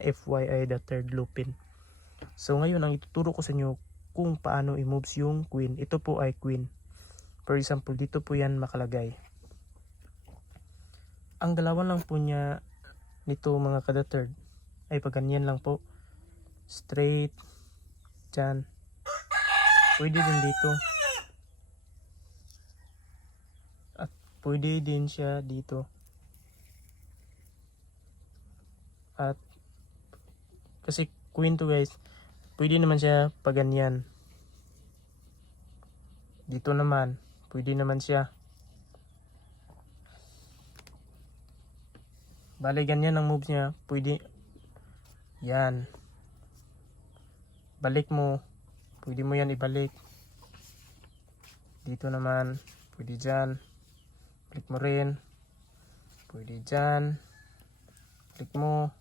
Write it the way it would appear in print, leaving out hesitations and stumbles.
FYI the third lupin. So ngayon ang ituturo ko sa inyo kung paano i-moves yung queen. Ito po ay queen. For example, dito po yan makalagay. Ang galawan lang po niya nito mga kada third ay pag ganyan lang po. Straight. Dyan. Pwede din dito. At pwede din siya dito. At kasi queen to guys, pwede naman siya pag ganyan. Dito naman, pwede naman siya. Bale ganyan ang moves niya, pwede. Yan. Balik mo, pwede mo yan ibalik. Dito naman, pwede dyan. Balik mo rin. Pwede dyan. Balik mo.